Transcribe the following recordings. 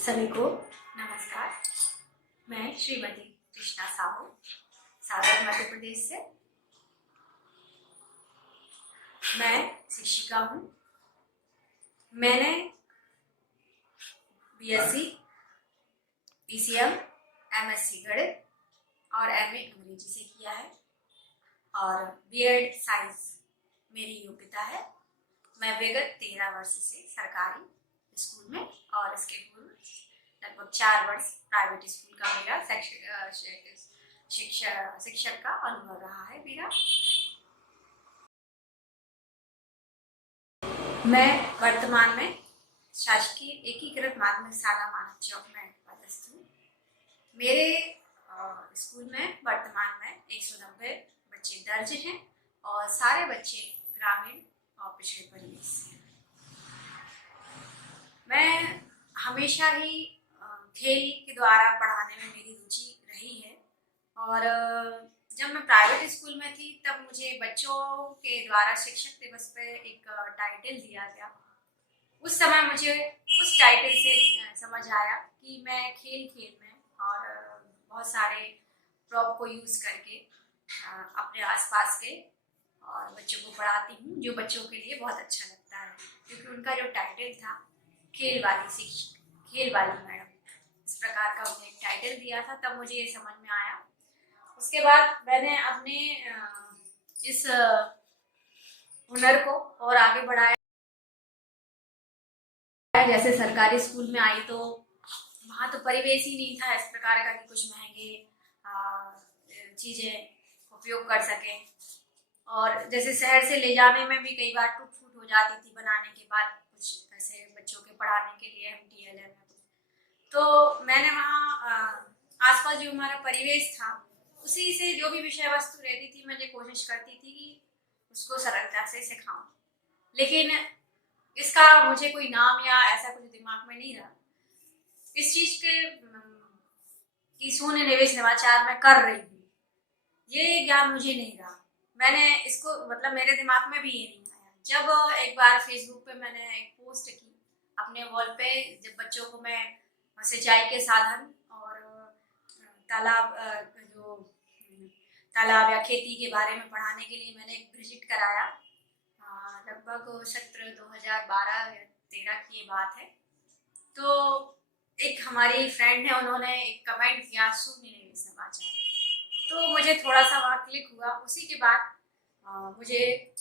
सभी को नमस्कार। मैं श्रीमती कृष्णा साहू, सागर मध्य प्रदेश से। मैं शिक्षिका हूँ। मैंने बीएससी, पीसीएम, एमएससी गणित और एमए अंग्रेजी से किया है और बीएड साइंस मेरी योग्यता है। मैं विगत 13 वर्ष से सरकारी स्कूल में और इसके पूर्व लगभग 4 वर्ष प्राइवेट स्कूल का मेरा शिक्षक का अनुभव रहा है मेरा। मैं वर्तमान में शासकीय एकीकृत माध्यमिक शाला मानव चौक में पदस्थ हूँ। मेरे स्कूल में वर्तमान में 190 बच्चे दर्ज हैं और सारे बच्चे ग्रामीण और पिछड़े परिवेश से। मैं हमेशा ही खेल के द्वारा पढ़ाने में मेरी रुचि रही है और जब मैं प्राइवेट स्कूल में थी तब मुझे बच्चों के द्वारा शिक्षक दिवस पे एक टाइटल दिया गया। उस समय मुझे उस टाइटल से समझ आया कि मैं खेल में और बहुत सारे प्रॉप को यूज करके अपने आसपास के और बच्चों को पढ़ाती हूँ, जो बच्चों के लिए बहुत अच्छा लगता है, क्योंकि उनका जो टाइटल था खेल वाली शिक्षक, खेल वाली मैडम, इस प्रकार का उन्हें एक टाइटल दिया था। तब मुझे ये समझ में आया। उसके बाद मैंने अपने इस हुनर को और आगे बढ़ाया। जैसे सरकारी स्कूल में आई तो वहाँ तो परिवेश ही नहीं था इस प्रकार का कि कुछ महंगे चीजें उपयोग कर सके, और जैसे शहर से ले जाने में भी कई बार टूट फूट हो जाती थी बनाने के बाद, कुछ ऐसे बच्चों के पढ़ाने के लिए MTL में। तो मैंने वहाँ आसपास जो हमारा परिवेश था उसी से जो भी विषय वस्तु रहती थी मैंने कोशिश करती थी कि उसको सरलता से सिखाऊं, लेकिन इसका मुझे कोई नाम या ऐसा कुछ दिमाग में नहीं रहा। इस चीज के कि शून्य निवेश नवाचार मैं कर रही हूँ, ये ज्ञान मुझे नहीं रहा। मैंने इसको मतलब मेरे दिमाग में भी ये नहीं आया। जब एक बार फेसबुक पे मैंने एक पोस्ट की अपने वॉल पे, जब बच्चों को मैं सिंचाई के साधन और तालाब या खेती के बारे में पढ़ाने के लिए मैंने एक विजिट कराया। लगभग सत्र 2012 या 13 की ये बात है। तो एक हमारी फ्रेंड है, उन्होंने एक कमेंट किया शून्य निवेश नवाचार, तो मुझे थोड़ा सा वहाँ क्लिक हुआ। उसी के बाद मुझे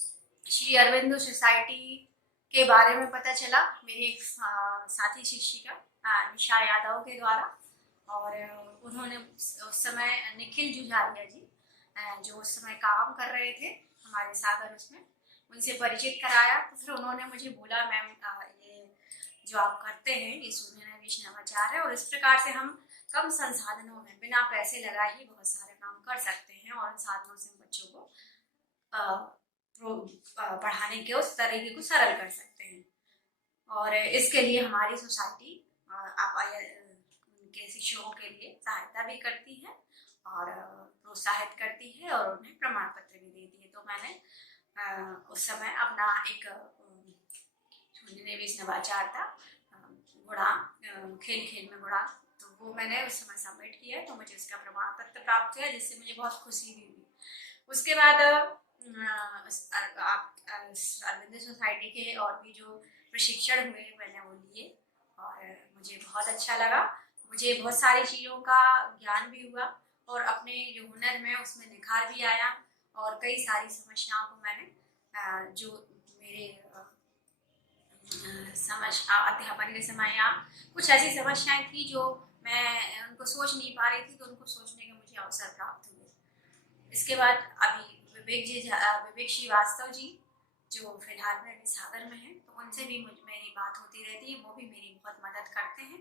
श्री अरविंदो सोसाइटी के बारे में पता चला मेरी एक साथी शिक्षिका निशा यादव के द्वारा, और उन्होंने उस समय निखिल जुझारिया जी जो उस समय काम कर रहे थे हमारे सागर उसमें, उनसे परिचित कराया। तो फिर उन्होंने मुझे बोला मैम ये जो आप करते हैं ये शून्य निवेश नवाचार है, और इस प्रकार से हम कम संसाधनों में बिना पैसे लगाए ही बहुत सारे काम कर सकते हैं और इन साधनों से बच्चों को पढ़ाने के उस तरीके को सरल कर सकते हैं। और इसके लिए हमारी सोसाइटी उनके शिक्षकों के लिए सहायता भी करती है और प्रोत्साहित करती है और उन्हें प्रमाण पत्र भी देती है। तो मैंने उस समय अपना एक शून्य निवेश नवाचार था गुणा खेल में गुणा, तो वो मैंने उस समय सबमिट किया, तो मुझे उसका प्रमाण पत्र प्राप्त हुआ, जिससे मुझे बहुत खुशी भी हुई। उसके बाद अरविंद सोसाइटी के और भी जो प्रशिक्षण हुए मैंने वो लिए और मुझे बहुत अच्छा लगा। मुझे बहुत सारी चीज़ों का ज्ञान भी हुआ और अपने जो हुनर में उसमें निखार भी आया, और कई सारी समस्याओं को मैंने जो मेरे अध्यापन के समय या कुछ ऐसी समस्याएं थी जो मैं उनको सोच नहीं पा रही थी, तो उनको सोचने के मुझे अवसर प्राप्त हुए। इसके बाद अभी विवेक श्रीवास्तव जी जो फिलहाल में अभी सागर में हैं, तो उनसे भी मेरी बात होती रहती है, वो भी मेरी बहुत मदद करते हैं।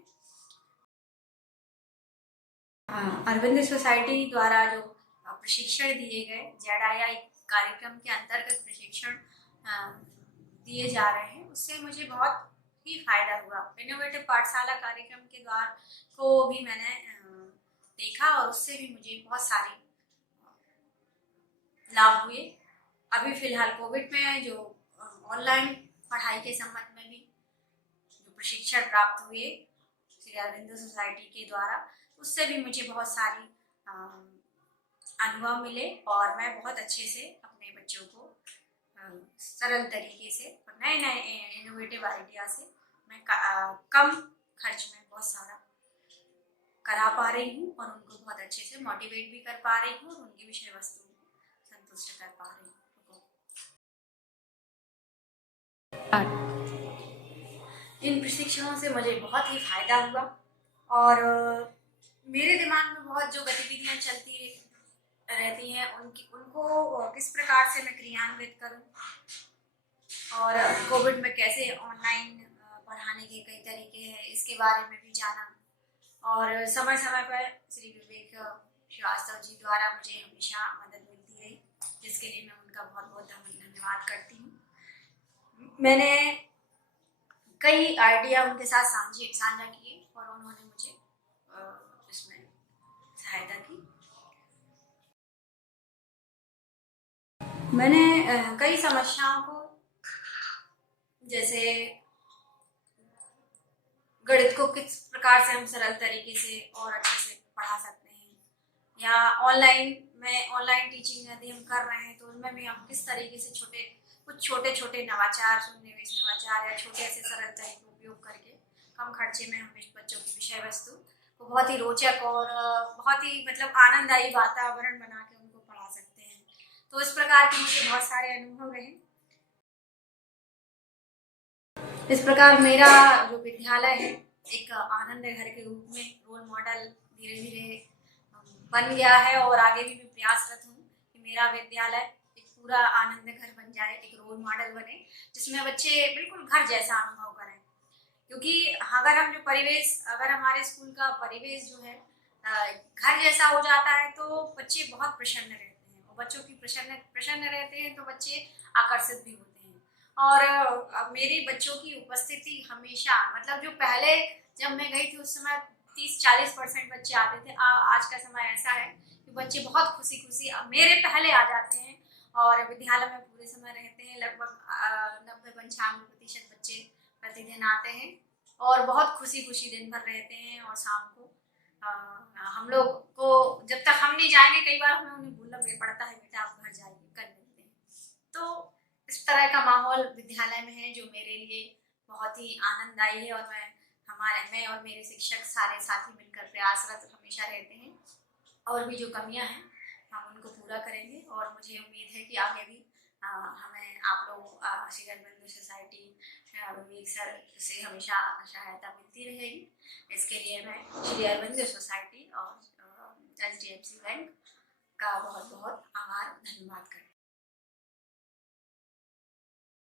अरविंद सोसाइटी द्वारा जो प्रशिक्षण दिए गए ZII कार्यक्रम के अंतर्गत प्रशिक्षण दिए जा रहे हैं, उससे मुझे बहुत ही फायदा हुआ। इनोवेटिव पाठशाला कार्यक्रम के द्वारा को भी मैंने देखा और उससे भी मुझे बहुत सारी लाभ हुए। अभी फिलहाल कोविड में जो ऑनलाइन पढ़ाई के संबंध में भी जो प्रशिक्षण प्राप्त हुए श्री श्री अरविंदो सोसाइटी के द्वारा, उससे भी मुझे बहुत सारी अनुभव मिले और मैं बहुत अच्छे से अपने बच्चों को सरल तरीके से और नए नए इनोवेटिव आइडिया से मैं कम खर्च में बहुत सारा करा पा रही हूँ और उनको बहुत अच्छे से मोटिवेट भी कर पा रही हूँ और उनकी विषय वस्तु को संतुष्ट कर पा रही हूँ। इन प्रशिक्षणों से मुझे बहुत ही फायदा हुआ और मेरे दिमाग में बहुत जो गतिविधियाँ चलती रहती हैं उनको किस प्रकार से मैं क्रियान्वित करूँ और कोविड में कैसे ऑनलाइन पढ़ाने के कई तरीके हैं इसके बारे में भी जाना और समय समय पर श्री विवेक श्रीवास्तव जी द्वारा मुझे हमेशा मदद मिलती रही, जिसके लिए मैं उनका बहुत बहुत धन्यवाद करती हूँ। मैंने कई आइडिया उनके साथ साझा किए और उन्होंने मुझे इसमें सहायता की। मैंने कई समस्याओं को, जैसे गणित को किस प्रकार से हम सरल तरीके से और अच्छे से पढ़ा सकते हैं, या ऑनलाइन टीचिंग यदि हम कर रहे हैं तो उनमें भी हम किस तरीके से कुछ छोटे छोटे नवाचार या छोटे ऐसे सरल तरीके उपयोग करके कम खर्चे में हम बच्चों की विषय वस्तु को बहुत ही रोचक और बहुत ही आनंददायी वातावरण बना के उनको पढ़ा सकते हैं। तो इस प्रकार के मुझे बहुत सारे अनुभव रहे। इस प्रकार मेरा जो विद्यालय है एक आनंद घर के रूप में रोल मॉडल धीरे धीरे बन गया है और आगे भी मैं प्रयासरत हूँ कि मेरा विद्यालय एक पूरा आनंद घर बन जाए, एक रोल मॉडल बने जिसमें बच्चे बिल्कुल घर जैसा अनुभव करें। क्योंकि अगर हमारे स्कूल का परिवेश जो है घर जैसा हो जाता है तो बच्चे बहुत प्रसन्न रहते हैं और बच्चों की प्रसन्न रहते हैं तो बच्चे आकर्षित भी होते हैं। और मेरी बच्चों की उपस्थिति हमेशा जो पहले जब मैं गई थी उस समय 30-40% बच्चे आते थे। आज का समय ऐसा है कि बच्चे बहुत खुशी मेरे पहले आ जाते हैं और विद्यालय में पूरे समय रहते हैं। लगभग 90-95% बच्चे प्रतिदिन आते हैं और बहुत खुशी दिन भर रहते हैं। और शाम को हम लोग को जब तक हम नहीं जाएंगे कई बार हमें उन्हें बोलना भी पड़ता है, बेटा आप घर जाइए, कल मिलते हैं। तो इस तरह का माहौल विद्यालय में है जो मेरे लिए बहुत ही आनंददायी है और मैं और मेरे शिक्षक सारे साथी मिलकर प्रयासरत हमेशा रहते हैं और भी जो कमियां हैं हम उनको पूरा करेंगे। और मुझे उम्मीद है कि आगे भी हमें आप लोग श्री अरविंदो सोसाइटी विवेक सर से हमेशा सहायता मिलती रहेगी। इसके लिए मैं श्री अरविंदो सोसाइटी और HDFC बैंक का बहुत बहुत आभार धन्यवाद करती हूँ।